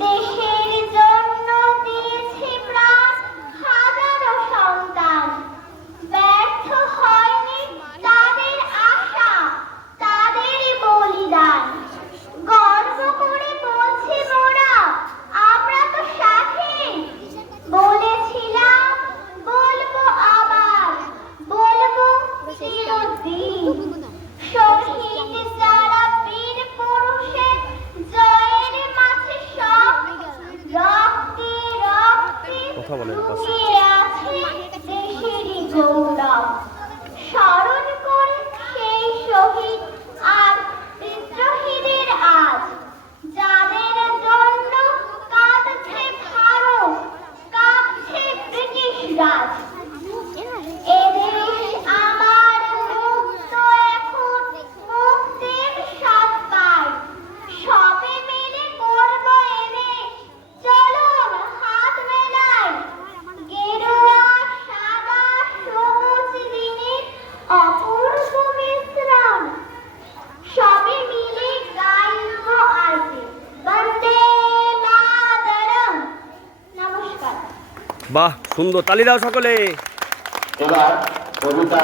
দেশের জন্য দিয়েছে প্রাণ হাজারো সন্তান। ব্যর্থ হয়নি তাদের আশা, তাদেরই বলিদান। গর্ব করে বলছি মোরা, আমরা তো স্বাধীন। বলেছিলাম, বলবো আবার, বলবো চিরদিন। শহীদ যারা বীর পুরুষের জয়ের মাঝে সব রক্তে রক্তে লুকিয়ে আছে দেশেরই গৌরব। স্মরণ করে সেই শহীদ আর বিদ্রোহীদের আজ, যাদের জন্য কাঁদছে ভারত, কাঁপছে ব্রিটিশ রাজ। এদেশ আমার মুক্ত এখন, মুক্তির স্বাদ পায়। সবে মিলে করব এদেশ, চলুন হাত মেলাই। গেরুয়া সাদা সবুজ দিনের অপূর্ব মিশ্রণ, সবে মিলে গাইব আজ বন্দে মাতরম। নমস্কার। বাহ, সুন্দর, তালি দাও সকলে। এবার কবিতা